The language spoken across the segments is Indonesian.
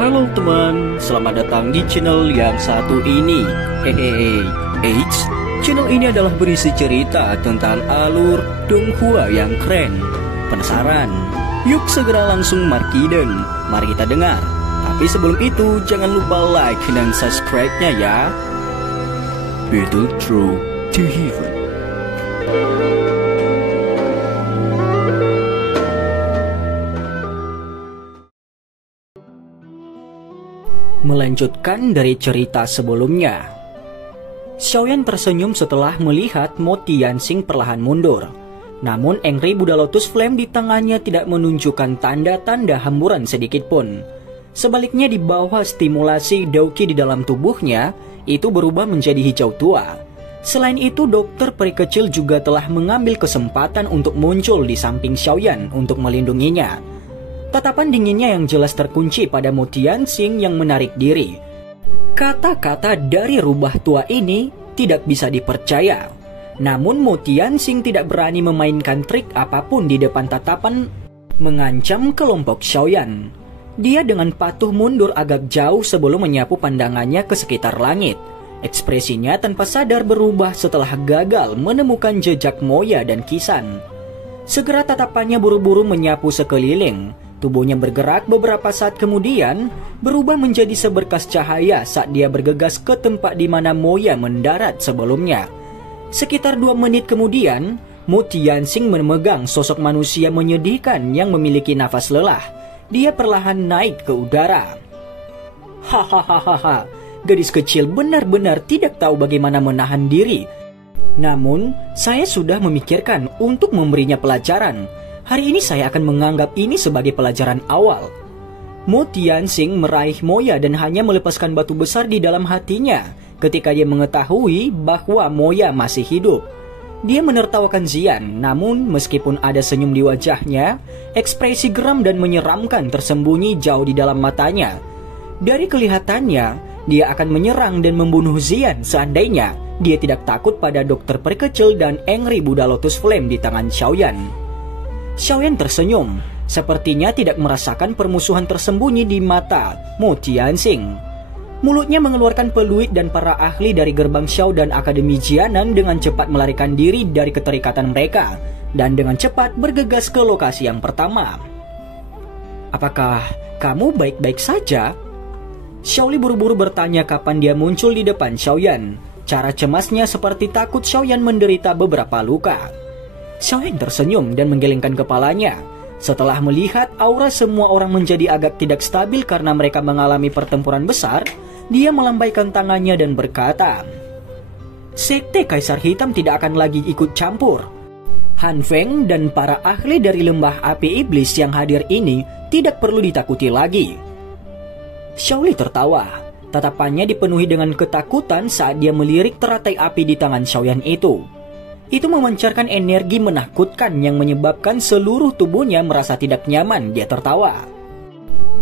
Halo teman, selamat datang di channel yang satu ini. Hehehe, channel ini adalah berisi cerita tentang alur Donghua yang keren. Penasaran? Yuk segera langsung markiden, mari kita dengar. Tapi sebelum itu, jangan lupa like dan subscribe-nya ya. Battle Through to Heaven. Melanjutkan dari cerita sebelumnya, Xiaoyan tersenyum setelah melihat Mo Tianxing perlahan mundur. Namun Angry Buddha Lotus Flame di tangannya tidak menunjukkan tanda-tanda hamburan sedikit pun. Sebaliknya di bawah stimulasi Douqi di dalam tubuhnya, itu berubah menjadi hijau tua. Selain itu, dokter peri kecil juga telah mengambil kesempatan untuk muncul di samping Xiaoyan untuk melindunginya. Tatapan dinginnya yang jelas terkunci pada Mo Tianxing yang menarik diri. Kata-kata dari rubah tua ini tidak bisa dipercaya. Namun Mo Tianxing tidak berani memainkan trik apapun di depan tatapan mengancam kelompok Xiaoyan. Dia dengan patuh mundur agak jauh sebelum menyapu pandangannya ke sekitar langit. Ekspresinya tanpa sadar berubah setelah gagal menemukan jejak Moya dan Kisan. Segera tatapannya buru-buru menyapu sekeliling. Tubuhnya bergerak beberapa saat kemudian, berubah menjadi seberkas cahaya saat dia bergegas ke tempat di mana Moya mendarat sebelumnya. Sekitar 2 menit kemudian, Mo Tianxing memegang sosok manusia menyedihkan yang memiliki nafas lelah. Dia perlahan naik ke udara. Hahaha, gadis kecil benar-benar tidak tahu bagaimana menahan diri. Namun, saya sudah memikirkan untuk memberinya pelajaran. Hari ini saya akan menganggap ini sebagai pelajaran awal. Mo Tianxing meraih Moya dan hanya melepaskan batu besar di dalam hatinya ketika dia mengetahui bahwa Moya masih hidup. Dia menertawakan Xian, namun meskipun ada senyum di wajahnya, ekspresi geram dan menyeramkan tersembunyi jauh di dalam matanya. Dari kelihatannya, dia akan menyerang dan membunuh Xian seandainya dia tidak takut pada dokter peri kecil dan Angry Buddha Lotus Flame di tangan Xiaoyan. Xiaoyan tersenyum, sepertinya tidak merasakan permusuhan tersembunyi di mata Mo Tianxing. Mulutnya mengeluarkan peluit dan para ahli dari gerbang Xiao dan Akademi Jianan dengan cepat melarikan diri dari keterikatan mereka dan dengan cepat bergegas ke lokasi yang pertama. Apakah kamu baik-baik saja? Xiaoli buru-buru bertanya kapan dia muncul di depan Xiaoyan. Cara cemasnya seperti takut Xiaoyan menderita beberapa luka. Xiaoyan tersenyum dan menggelengkan kepalanya. Setelah melihat aura semua orang menjadi agak tidak stabil karena mereka mengalami pertempuran besar, dia melambaikan tangannya dan berkata, "Sekte Kaisar Hitam tidak akan lagi ikut campur. Han Feng dan para ahli dari lembah api iblis yang hadir ini tidak perlu ditakuti lagi." Xiaoli tertawa. Tatapannya dipenuhi dengan ketakutan saat dia melirik teratai api di tangan Xiaoyan itu. Itu memancarkan energi menakutkan yang menyebabkan seluruh tubuhnya merasa tidak nyaman. Dia tertawa.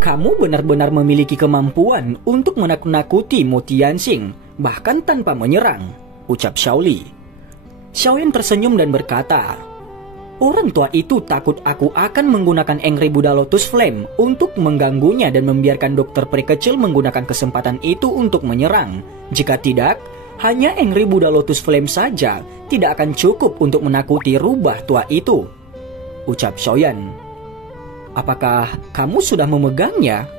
"Kamu benar-benar memiliki kemampuan untuk menakut-nakuti Mo Tianxing, bahkan tanpa menyerang," ucap Xiaoli. Xiaoyan tersenyum dan berkata, "Orang tua itu takut aku akan menggunakan Angry Buddha Lotus Flame untuk mengganggunya dan membiarkan dokter peri kecil menggunakan kesempatan itu untuk menyerang. Jika tidak, hanya Angry Buddha Lotus Flame saja tidak akan cukup untuk menakuti rubah tua itu," ucap Xiaoyan. "Apakah kamu sudah memegangnya?"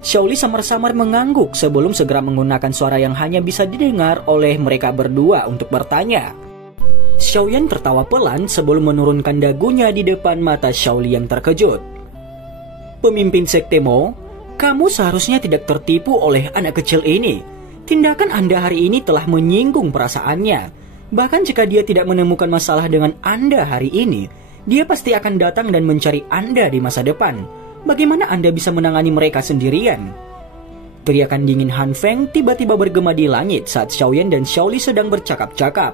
Xiaoli samar-samar mengangguk sebelum segera menggunakan suara yang hanya bisa didengar oleh mereka berdua untuk bertanya. Xiaoyan tertawa pelan sebelum menurunkan dagunya di depan mata Xiaoli yang terkejut. "Pemimpin Sekte Mo, kamu seharusnya tidak tertipu oleh anak kecil ini. Tindakan Anda hari ini telah menyinggung perasaannya. Bahkan jika dia tidak menemukan masalah dengan Anda hari ini, dia pasti akan datang dan mencari Anda di masa depan. Bagaimana Anda bisa menangani mereka sendirian?" Teriakan dingin Han Feng tiba-tiba bergema di langit saat Xiaoyan dan Xiaoli sedang bercakap-cakap.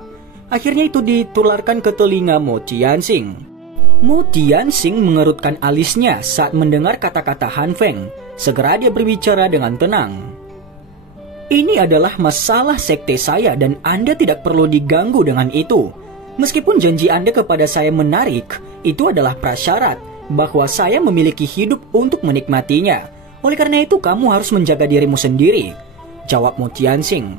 Akhirnya itu ditularkan ke telinga Mo Tianxing. Mo Tianxing mengerutkan alisnya saat mendengar kata-kata Han Feng. Segera dia berbicara dengan tenang. "Ini adalah masalah sekte saya dan Anda tidak perlu diganggu dengan itu. Meskipun janji Anda kepada saya menarik, itu adalah prasyarat bahwa saya memiliki hidup untuk menikmatinya. Oleh karena itu kamu harus menjaga dirimu sendiri, jawab Mo Tianxing.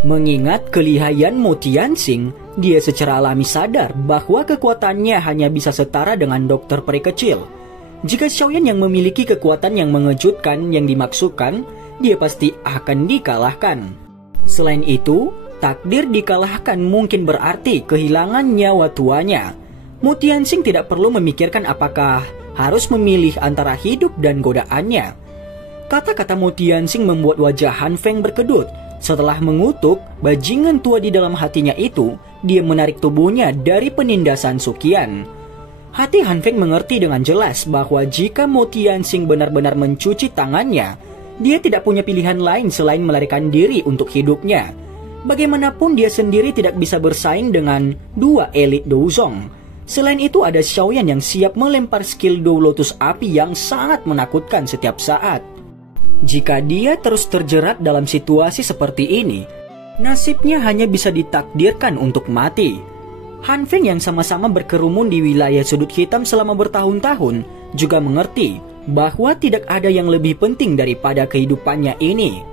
Mengingat kelihayan Mo Tianxing, dia secara alami sadar bahwa kekuatannya hanya bisa setara dengan dokter peri kecil. Jika Xiaoyan yang memiliki kekuatan yang mengejutkan yang dimaksudkan, dia pasti akan dikalahkan. Selain itu, takdir dikalahkan mungkin berarti kehilangan nyawa tuanya. Mo Tianxing tidak perlu memikirkan apakah harus memilih antara hidup dan godaannya. Kata-kata Mo Tianxing membuat wajah Han Feng berkedut. Setelah mengutuk bajingan tua di dalam hatinya itu, dia menarik tubuhnya dari penindasan Suqian. Hati Han Feng mengerti dengan jelas bahwa jika Mo Tianxing benar-benar mencuci tangannya, dia tidak punya pilihan lain selain melarikan diri untuk hidupnya. Bagaimanapun dia sendiri tidak bisa bersaing dengan dua elit Douzong. Selain itu ada Xiaoyan yang siap melempar skill Dou Lotus Api yang sangat menakutkan setiap saat. Jika dia terus terjerat dalam situasi seperti ini, nasibnya hanya bisa ditakdirkan untuk mati. Han Feng yang sama-sama berkerumun di wilayah sudut hitam selama bertahun-tahun juga mengerti bahwa tidak ada yang lebih penting daripada kehidupannya ini.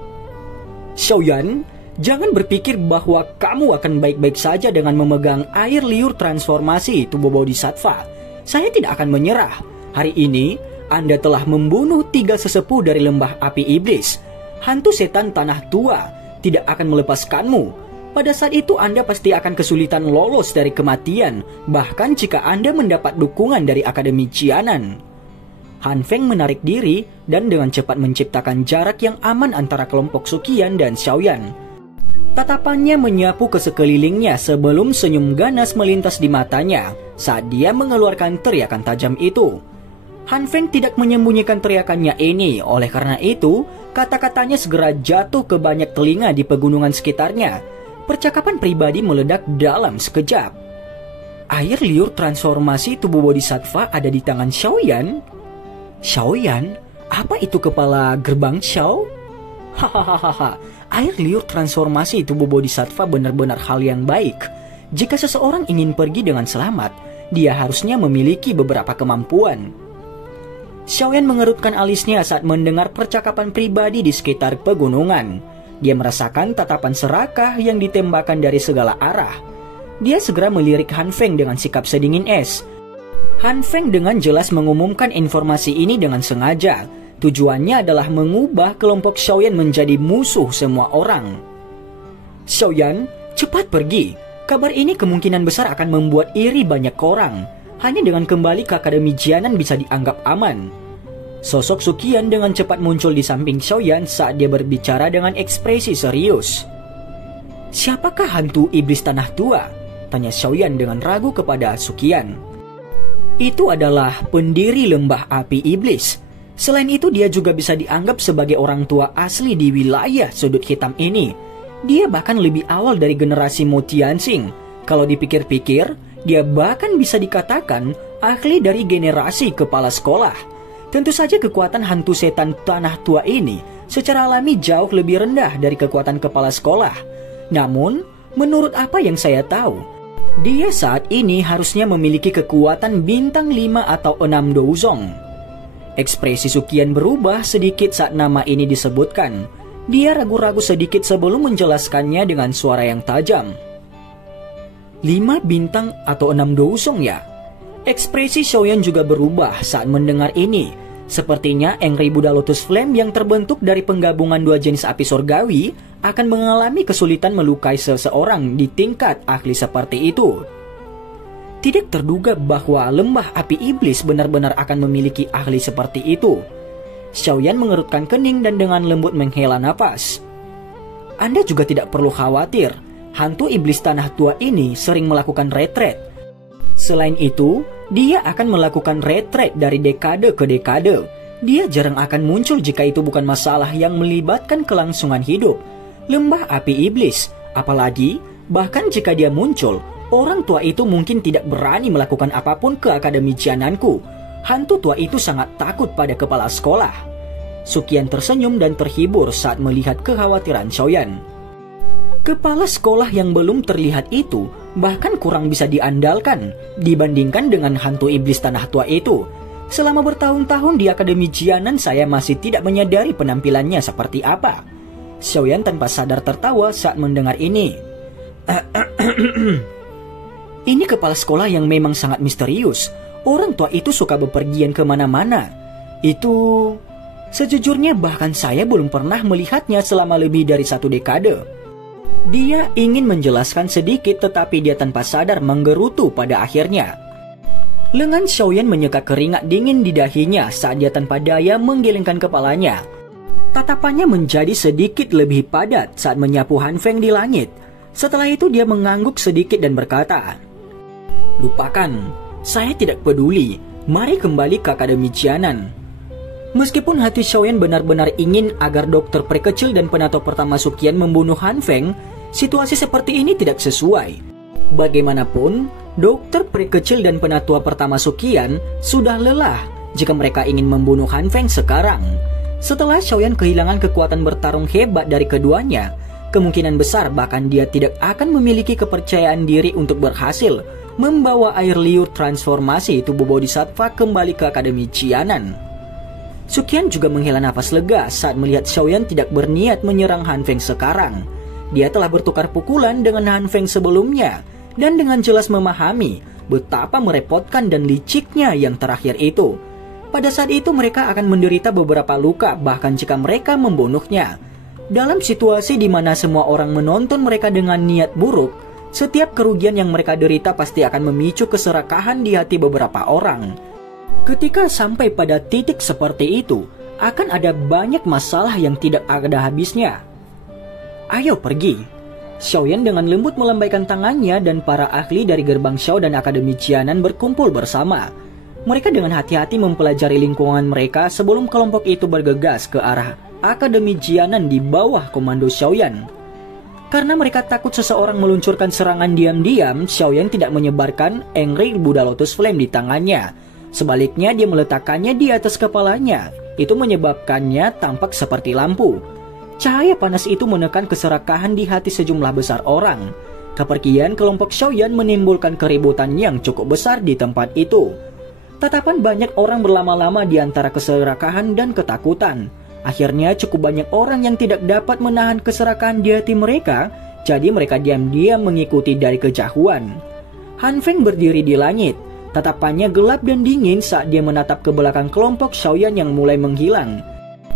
Xiaoyan, jangan berpikir bahwa kamu akan baik-baik saja dengan memegang air liur transformasi tubuh Bodhisattva. Saya tidak akan menyerah. Hari ini, Anda telah membunuh 3 sesepuh dari lembah api iblis. Hantu setan tanah tua tidak akan melepaskanmu. Pada saat itu Anda pasti akan kesulitan lolos dari kematian, bahkan jika Anda mendapat dukungan dari Akademi Jianan. Han Feng menarik diri dan dengan cepat menciptakan jarak yang aman antara kelompok Suqian dan Xiaoyan. Tatapannya menyapu ke sekelilingnya sebelum senyum ganas melintas di matanya saat dia mengeluarkan teriakan tajam itu. Han Feng tidak menyembunyikan teriakannya ini, oleh karena itu kata-katanya segera jatuh ke banyak telinga di pegunungan sekitarnya. Percakapan pribadi meledak dalam sekejap. Air liur transformasi tubuh Bodhisattva ada di tangan Xiaoyan? Xiaoyan? Apa itu kepala gerbang Xiao? Hahaha, air liur transformasi tubuh Bodhisattva benar-benar hal yang baik. Jika seseorang ingin pergi dengan selamat, dia harusnya memiliki beberapa kemampuan. Xiaoyan mengerutkan alisnya saat mendengar percakapan pribadi di sekitar pegunungan. Dia merasakan tatapan serakah yang ditembakkan dari segala arah. Dia segera melirik Han Feng dengan sikap sedingin es. Han Feng dengan jelas mengumumkan informasi ini dengan sengaja. Tujuannya adalah mengubah kelompok Xiaoyan menjadi musuh semua orang. Xiaoyan, cepat pergi. Kabar ini kemungkinan besar akan membuat iri banyak orang. Hanya dengan kembali ke Akademi Jianan bisa dianggap aman. Sosok Suqian dengan cepat muncul di samping Xiaoyan saat dia berbicara dengan ekspresi serius. Siapakah hantu iblis tanah tua? Tanya Xiaoyan dengan ragu kepada Suqian. Itu adalah pendiri lembah api iblis. Selain itu dia juga bisa dianggap sebagai orang tua asli di wilayah sudut hitam ini. Dia bahkan lebih awal dari generasi Mo Tianxing. Kalau dipikir-pikir, dia bahkan bisa dikatakan ahli dari generasi kepala sekolah. Tentu saja kekuatan hantu setan tanah tua ini secara alami jauh lebih rendah dari kekuatan kepala sekolah. Namun, menurut apa yang saya tahu, dia saat ini harusnya memiliki kekuatan bintang 5 atau 6 Douzong. Ekspresi Suqian berubah sedikit saat nama ini disebutkan. Dia ragu-ragu sedikit sebelum menjelaskannya dengan suara yang tajam. 5 bintang atau 6 Douzong ya? Ekspresi Xiaoyan juga berubah saat mendengar ini. Sepertinya Angry Buddha Lotus Flame yang terbentuk dari penggabungan 2 jenis api surgawi akan mengalami kesulitan melukai seseorang di tingkat ahli seperti itu. Tidak terduga bahwa lembah api iblis benar-benar akan memiliki ahli seperti itu. Xiaoyan mengerutkan kening dan dengan lembut menghela napas. Anda juga tidak perlu khawatir. Hantu iblis tanah tua ini sering melakukan retret. Selain itu, dia akan melakukan retret dari dekade ke dekade. Dia jarang akan muncul jika itu bukan masalah yang melibatkan kelangsungan hidup. Lembah api iblis, apalagi bahkan jika dia muncul, orang tua itu mungkin tidak berani melakukan apapun ke Akademi Jiananku. Hantu tua itu sangat takut pada kepala sekolah. Suqian tersenyum dan terhibur saat melihat kekhawatiran Xiaoyan. Kepala sekolah yang belum terlihat itu bahkan kurang bisa diandalkan dibandingkan dengan hantu iblis tanah tua itu. Selama bertahun-tahun di Akademi Jianan, saya masih tidak menyadari penampilannya seperti apa. Xiaoyan tanpa sadar tertawa saat mendengar ini. Ini kepala sekolah yang memang sangat misterius. Orang tua itu suka bepergian kemana-mana. Itu... Sejujurnya bahkan saya belum pernah melihatnya selama lebih dari 1 dekade. Dia ingin menjelaskan sedikit, tetapi dia tanpa sadar menggerutu pada akhirnya. Lengan Xiaoyan menyeka keringat dingin di dahinya saat dia tanpa daya menggelengkan kepalanya. Tatapannya menjadi sedikit lebih padat saat menyapu Han Feng di langit. Setelah itu dia mengangguk sedikit dan berkata, "Lupakan, saya tidak peduli. Mari kembali ke Akademi Jianan." Meskipun hati Xiaoyan benar-benar ingin agar dokter prekecil dan penatua pertama Suqian membunuh Han Feng, situasi seperti ini tidak sesuai. Bagaimanapun, dokter prekecil dan penatua pertama Suqian sudah lelah jika mereka ingin membunuh Han Feng sekarang. Setelah Xiaoyan kehilangan kekuatan bertarung hebat dari keduanya, kemungkinan besar bahkan dia tidak akan memiliki kepercayaan diri untuk berhasil membawa air liur transformasi tubuh bodhisattva kembali ke Akademi Jianan. Suqian juga menghela nafas lega saat melihat Xiaoyan tidak berniat menyerang Han Feng sekarang. Dia telah bertukar pukulan dengan Han Feng sebelumnya dan dengan jelas memahami betapa merepotkan dan liciknya yang terakhir itu. Pada saat itu mereka akan menderita beberapa luka bahkan jika mereka membunuhnya. Dalam situasi di mana semua orang menonton mereka dengan niat buruk, setiap kerugian yang mereka derita pasti akan memicu keserakahan di hati beberapa orang. Ketika sampai pada titik seperti itu, akan ada banyak masalah yang tidak ada habisnya. "Ayo pergi." Xiaoyan dengan lembut melambaikan tangannya dan para ahli dari gerbang Xiao dan Akademi Jianan berkumpul bersama. Mereka dengan hati-hati mempelajari lingkungan mereka sebelum kelompok itu bergegas ke arah Akademi Jianan di bawah komando Xiaoyan. Karena mereka takut seseorang meluncurkan serangan diam-diam, Xiaoyan tidak menyebarkan Angry Buddha Lotus Flame di tangannya. Sebaliknya dia meletakkannya di atas kepalanya. Itu menyebabkannya tampak seperti lampu. Cahaya panas itu menekan keserakahan di hati sejumlah besar orang. Kepergian kelompok Xiaoyan menimbulkan keributan yang cukup besar di tempat itu. Tatapan banyak orang berlama-lama di antara keserakahan dan ketakutan. Akhirnya cukup banyak orang yang tidak dapat menahan keserakahan di hati mereka, jadi mereka diam-diam mengikuti dari kejauhan. Han Feng berdiri di langit. Tatapannya gelap dan dingin saat dia menatap ke belakang kelompok Xiaoyan yang mulai menghilang.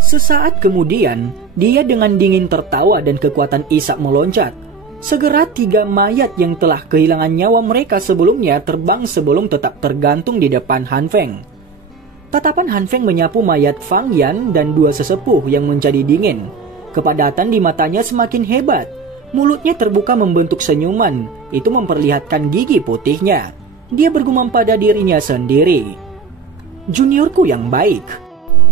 Sesaat kemudian, dia dengan dingin tertawa dan kekuatan isap meloncat. Segera 3 mayat yang telah kehilangan nyawa mereka sebelumnya terbang sebelum tetap tergantung di depan Han Feng. Tatapan Han Feng menyapu mayat Fang Yan dan 2 sesepuh yang menjadi dingin. Kepadatan di matanya semakin hebat. Mulutnya terbuka membentuk senyuman. Itu memperlihatkan gigi putihnya. Dia bergumam pada dirinya sendiri, "Juniorku yang baik.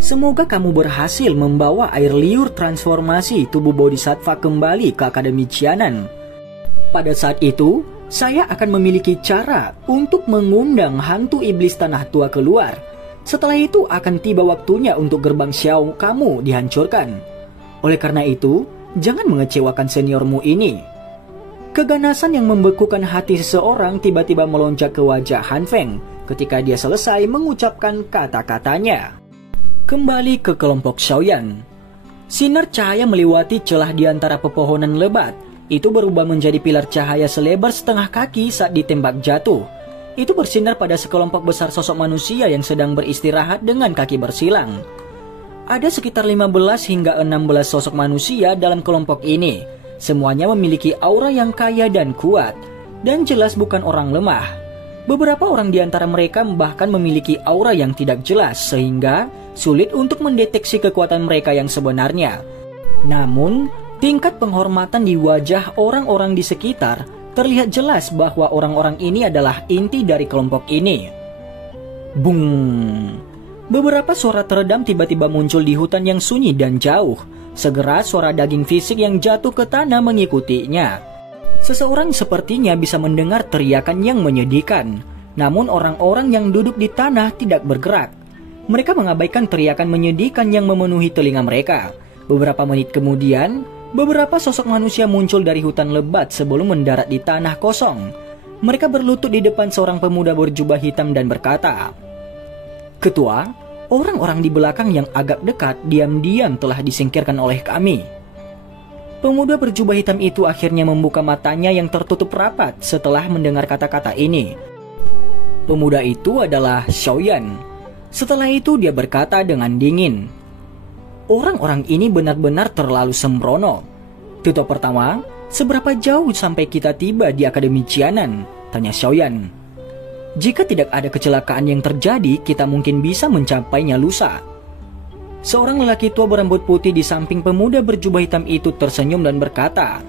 Semoga kamu berhasil membawa air liur transformasi tubuh bodhisattva kembali ke Akademi Jianan. Pada saat itu, saya akan memiliki cara untuk mengundang hantu iblis tanah tua keluar. Setelah itu akan tiba waktunya untuk gerbang Xiao kamu dihancurkan. Oleh karena itu, jangan mengecewakan seniormu ini." Keganasan yang membekukan hati seseorang tiba-tiba melonjak ke wajah Han Feng ketika dia selesai mengucapkan kata-katanya. Kembali ke kelompok Xiaoyan. Sinar cahaya melewati celah di antara pepohonan lebat. Itu berubah menjadi pilar cahaya selebar setengah kaki saat ditembak jatuh. Itu bersinar pada sekelompok besar sosok manusia yang sedang beristirahat dengan kaki bersilang. Ada sekitar 15 hingga 16 sosok manusia dalam kelompok ini. Semuanya memiliki aura yang kaya dan kuat, dan jelas bukan orang lemah. Beberapa orang di antara mereka bahkan memiliki aura yang tidak jelas, sehingga sulit untuk mendeteksi kekuatan mereka yang sebenarnya. Namun, tingkat penghormatan di wajah orang-orang di sekitar terlihat jelas bahwa orang-orang ini adalah inti dari kelompok ini. Bung! Beberapa suara teredam tiba-tiba muncul di hutan yang sunyi dan jauh. Segera suara daging fisik yang jatuh ke tanah mengikutinya. Seseorang sepertinya bisa mendengar teriakan yang menyedihkan. Namun orang-orang yang duduk di tanah tidak bergerak. Mereka mengabaikan teriakan menyedihkan yang memenuhi telinga mereka. Beberapa menit kemudian, beberapa sosok manusia muncul dari hutan lebat sebelum mendarat di tanah kosong. Mereka berlutut di depan seorang pemuda berjubah hitam dan berkata, Ketua, orang-orang di belakang yang agak dekat diam-diam telah disingkirkan oleh kami. Pemuda berjubah hitam itu akhirnya membuka matanya yang tertutup rapat setelah mendengar kata-kata ini. Pemuda itu adalah Xiaoyan. Setelah itu dia berkata dengan dingin, "Orang-orang ini benar-benar terlalu sembrono. Tutor pertama, seberapa jauh sampai kita tiba di Akademi Jianan?" tanya Xiaoyan. "Jika tidak ada kecelakaan yang terjadi, kita mungkin bisa mencapainya lusa." Seorang lelaki tua berambut putih di samping pemuda berjubah hitam itu tersenyum dan berkata,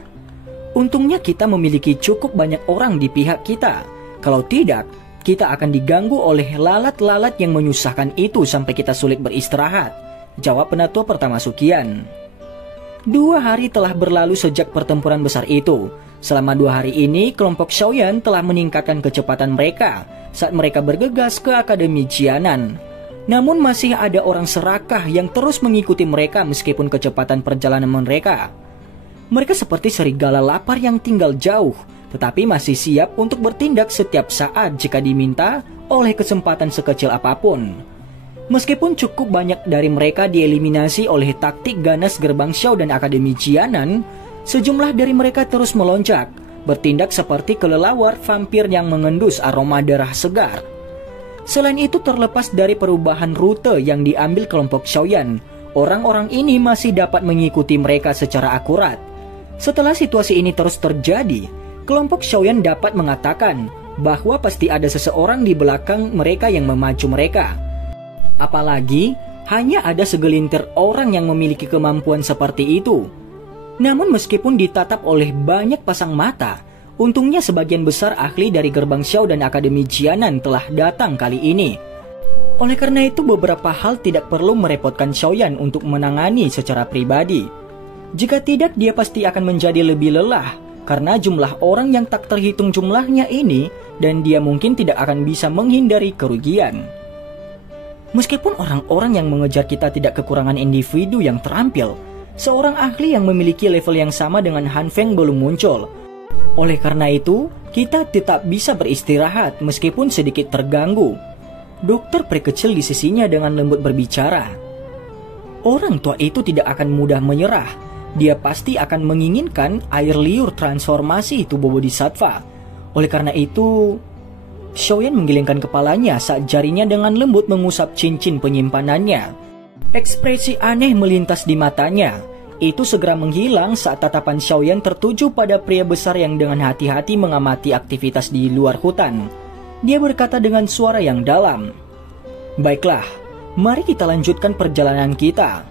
"Untungnya kita memiliki cukup banyak orang di pihak kita. Kalau tidak, kita akan diganggu oleh lalat-lalat yang menyusahkan itu sampai kita sulit beristirahat," jawab penatua pertama Sukian. 2 hari telah berlalu sejak pertempuran besar itu. Selama 2 hari ini, kelompok Xiaoyan telah meningkatkan kecepatan mereka saat mereka bergegas ke Akademi Jianan. Namun masih ada orang serakah yang terus mengikuti mereka meskipun kecepatan perjalanan mereka. Mereka seperti serigala lapar yang tinggal jauh, tetapi masih siap untuk bertindak setiap saat jika diminta oleh kesempatan sekecil apapun. Meskipun cukup banyak dari mereka dieliminasi oleh taktik ganas Gerbang Xiao dan Akademi Jianan, sejumlah dari mereka terus melonjak, bertindak seperti kelelawar vampir yang mengendus aroma darah segar. Selain itu, terlepas dari perubahan rute yang diambil kelompok Xiaoyan, orang-orang ini masih dapat mengikuti mereka secara akurat. Setelah situasi ini terus terjadi, kelompok Xiaoyan dapat mengatakan bahwa pasti ada seseorang di belakang mereka yang memacu mereka. Apalagi hanya ada segelintir orang yang memiliki kemampuan seperti itu. Namun meskipun ditatap oleh banyak pasang mata, untungnya sebagian besar ahli dari Gerbang Xiao dan Akademi Jianan telah datang kali ini. Oleh karena itu beberapa hal tidak perlu merepotkan Xiaoyan untuk menangani secara pribadi. Jika tidak, dia pasti akan menjadi lebih lelah karena jumlah orang yang tak terhitung jumlahnya ini, dan dia mungkin tidak akan bisa menghindari kerugian. Meskipun orang-orang yang mengejar kita tidak kekurangan individu yang terampil, seorang ahli yang memiliki level yang sama dengan Han Feng belum muncul. Oleh karena itu, kita tetap bisa beristirahat meskipun sedikit terganggu. Dokter peri kecil di sisinya dengan lembut berbicara. Orang tua itu tidak akan mudah menyerah. Dia pasti akan menginginkan air liur transformasi tubuh bodhisattva. Oleh karena itu, Xiaoyan menggelengkan kepalanya saat jarinya dengan lembut mengusap cincin penyimpanannya. Ekspresi aneh melintas di matanya. Itu segera menghilang saat tatapan Xiaoyan tertuju pada pria besar yang dengan hati-hati mengamati aktivitas di luar hutan. Dia berkata dengan suara yang dalam, "Baiklah, mari kita lanjutkan perjalanan kita.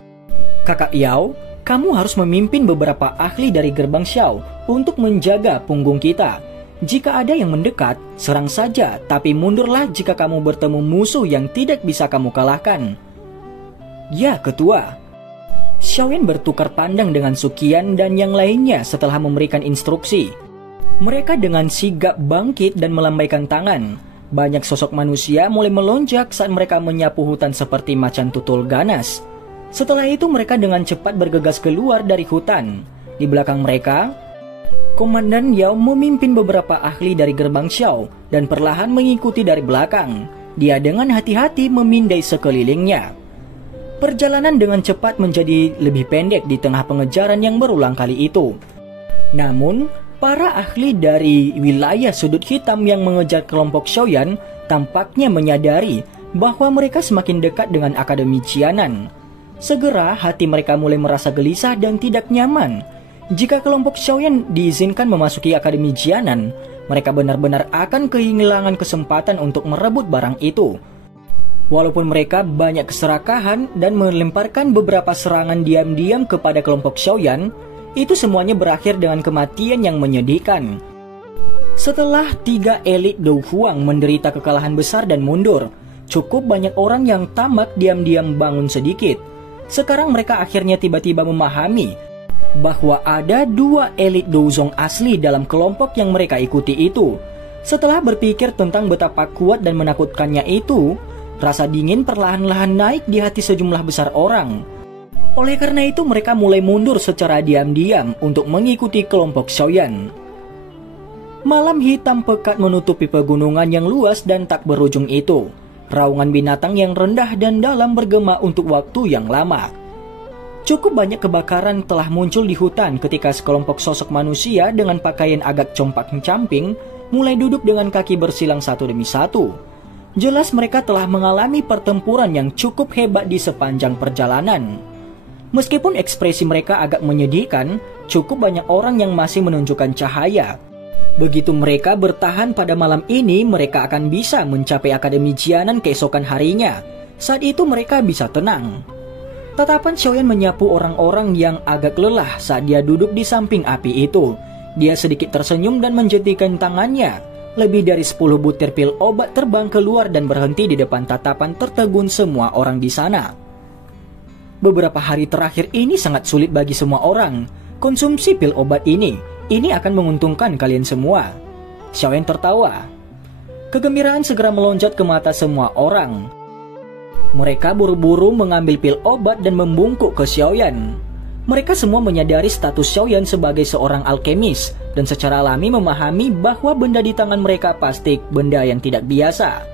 Kakak Yao, kamu harus memimpin beberapa ahli dari Gerbang Xiao untuk menjaga punggung kita. Jika ada yang mendekat, serang saja, tapi mundurlah jika kamu bertemu musuh yang tidak bisa kamu kalahkan." "Ya, Ketua." Xiaoyan bertukar pandang dengan Sukian dan yang lainnya setelah memberikan instruksi. Mereka dengan sigap bangkit dan melambaikan tangan. Banyak sosok manusia mulai melonjak saat mereka menyapu hutan seperti macan tutul ganas. Setelah itu mereka dengan cepat bergegas keluar dari hutan. Di belakang mereka, Komandan Yao memimpin beberapa ahli dari Gerbang Xiao dan perlahan mengikuti dari belakang. Dia dengan hati-hati memindai sekelilingnya. Perjalanan dengan cepat menjadi lebih pendek di tengah pengejaran yang berulang kali itu. Namun, para ahli dari wilayah sudut hitam yang mengejar kelompok Xiaoyan tampaknya menyadari bahwa mereka semakin dekat dengan Akademi Jianan. Segera hati mereka mulai merasa gelisah dan tidak nyaman. Jika kelompok Xiaoyan diizinkan memasuki Akademi Jianan, mereka benar-benar akan kehilangan kesempatan untuk merebut barang itu. Walaupun mereka banyak keserakahan dan melemparkan beberapa serangan diam-diam kepada kelompok Xiaoyan, itu semuanya berakhir dengan kematian yang menyedihkan. Setelah 3 elit Dou Huang menderita kekalahan besar dan mundur, cukup banyak orang yang tamak diam-diam bangun sedikit. Sekarang mereka akhirnya tiba-tiba memahami bahwa ada 2 elit Douzong asli dalam kelompok yang mereka ikuti itu. Setelah berpikir tentang betapa kuat dan menakutkannya itu, rasa dingin perlahan-lahan naik di hati sejumlah besar orang. Oleh karena itu mereka mulai mundur secara diam-diam untuk mengikuti kelompok Xiaoyan. Malam hitam pekat menutupi pegunungan yang luas dan tak berujung itu. Raungan binatang yang rendah dan dalam bergema untuk waktu yang lama. Cukup banyak kebakaran telah muncul di hutan ketika sekelompok sosok manusia dengan pakaian agak compang-camping mulai duduk dengan kaki bersilang satu demi satu. Jelas mereka telah mengalami pertempuran yang cukup hebat di sepanjang perjalanan. Meskipun ekspresi mereka agak menyedihkan, cukup banyak orang yang masih menunjukkan cahaya. Begitu mereka bertahan pada malam ini, mereka akan bisa mencapai Akademi Jianan keesokan harinya. Saat itu mereka bisa tenang. Tatapan Xiaoyan menyapu orang-orang yang agak lelah saat dia duduk di samping api itu. Dia sedikit tersenyum dan menjentikan tangannya. Lebih dari 10 butir pil obat terbang keluar dan berhenti di depan tatapan tertegun semua orang di sana. Beberapa hari terakhir ini sangat sulit bagi semua orang. Konsumsi pil obat ini akan menguntungkan kalian semua. Xiaoyan tertawa. Kegembiraan segera melonjak ke mata semua orang. Mereka buru-buru mengambil pil obat dan membungkuk ke Xiaoyan. Mereka semua menyadari status Xiaoyan sebagai seorang alkemis dan secara alami memahami bahwa benda di tangan mereka pasti benda yang tidak biasa.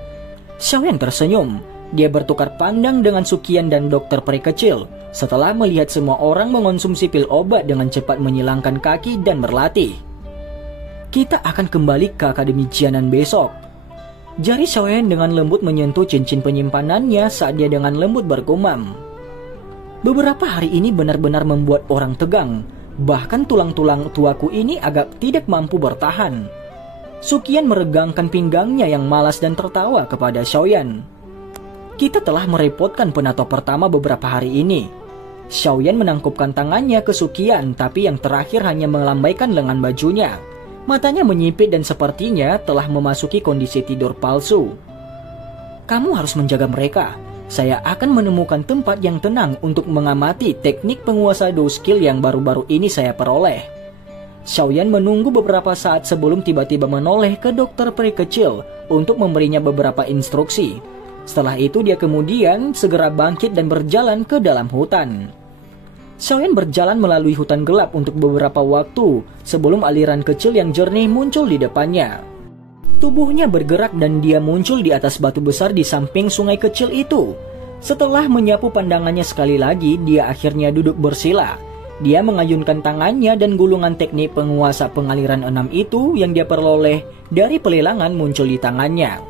Xiaoyan tersenyum. Dia bertukar pandang dengan Suqian dan dokter peri kecil setelah melihat semua orang mengonsumsi pil obat dengan cepat menyilangkan kaki dan berlatih. Kita akan kembali ke Akademi Jianan besok. Jari Xiaoyan dengan lembut menyentuh cincin penyimpanannya saat dia dengan lembut bergumam. Beberapa hari ini benar-benar membuat orang tegang. Bahkan tulang-tulang tuaku ini agak tidak mampu bertahan. Suqian meregangkan pinggangnya yang malas dan tertawa kepada Xiaoyan. Kita telah merepotkan penato pertama beberapa hari ini. Xiaoyan menangkupkan tangannya ke Suqian, tapi yang terakhir hanya melambaikan lengan bajunya. Matanya menyipit dan sepertinya telah memasuki kondisi tidur palsu. Kamu harus menjaga mereka. Saya akan menemukan tempat yang tenang untuk mengamati teknik penguasa Do skill yang baru-baru ini saya peroleh. Xiaoyan menunggu beberapa saat sebelum tiba-tiba menoleh ke dokter peri kecil untuk memberinya beberapa instruksi. Setelah itu dia kemudian segera bangkit dan berjalan ke dalam hutan. Xiaoyan berjalan melalui hutan gelap untuk beberapa waktu sebelum aliran kecil yang jernih muncul di depannya. Tubuhnya bergerak dan dia muncul di atas batu besar di samping sungai kecil itu. Setelah menyapu pandangannya sekali lagi, dia akhirnya duduk bersila. Dia mengayunkan tangannya dan gulungan teknik penguasa pengaliran 6 itu yang dia peroleh dari pelelangan muncul di tangannya.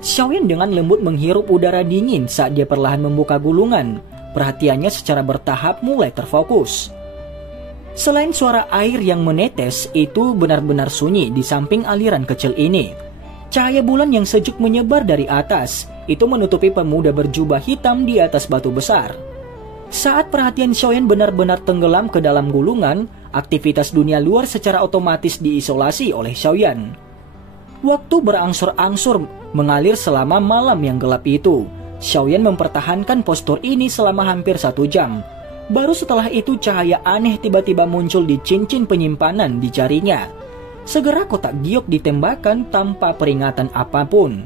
Xiaoyan dengan lembut menghirup udara dingin saat dia perlahan membuka gulungan. Perhatiannya secara bertahap mulai terfokus. Selain suara air yang menetes, itu benar-benar sunyi di samping aliran kecil ini. Cahaya bulan yang sejuk menyebar dari atas, itu menutupi pemuda berjubah hitam di atas batu besar. Saat perhatian Xiaoyan benar-benar tenggelam ke dalam gulungan, aktivitas dunia luar secara otomatis diisolasi oleh Xiaoyan. Waktu berangsur-angsur mengalir selama malam yang gelap itu. Xiaoyan mempertahankan postur ini selama hampir 1 jam. Baru setelah itu cahaya aneh tiba-tiba muncul di cincin penyimpanan di jarinya. Segera kotak giok ditembakkan tanpa peringatan apapun.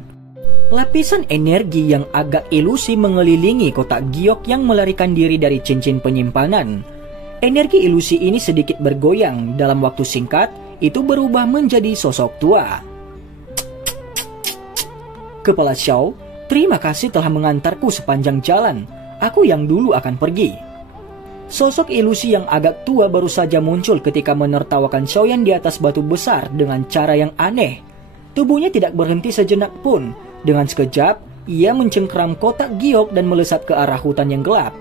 Lapisan energi yang agak ilusi mengelilingi kotak giok yang melarikan diri dari cincin penyimpanan. Energi ilusi ini sedikit bergoyang. Dalam waktu singkat, itu berubah menjadi sosok tua. Kepala Xiao, terima kasih telah mengantarku sepanjang jalan. Aku yang dulu akan pergi. Sosok ilusi yang agak tua baru saja muncul ketika menertawakan Xiaoyan di atas batu besar dengan cara yang aneh. Tubuhnya tidak berhenti sejenak pun. Dengan sekejap, ia mencengkeram kotak giok dan melesat ke arah hutan yang gelap.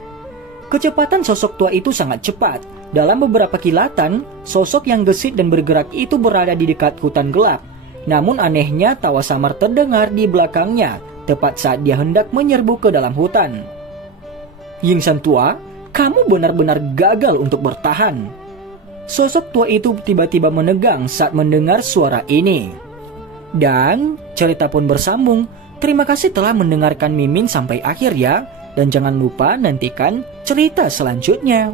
Kecepatan sosok tua itu sangat cepat. Dalam beberapa kilatan, sosok yang gesit dan bergerak itu berada di dekat hutan gelap. Namun anehnya tawa samar terdengar di belakangnya, tepat saat dia hendak menyerbu ke dalam hutan. Yingsan tua, kamu benar-benar gagal untuk bertahan. Sosok tua itu tiba-tiba menegang saat mendengar suara ini. Dan cerita pun bersambung. Terima kasih telah mendengarkan Mimin sampai akhir ya. Dan jangan lupa nantikan cerita selanjutnya.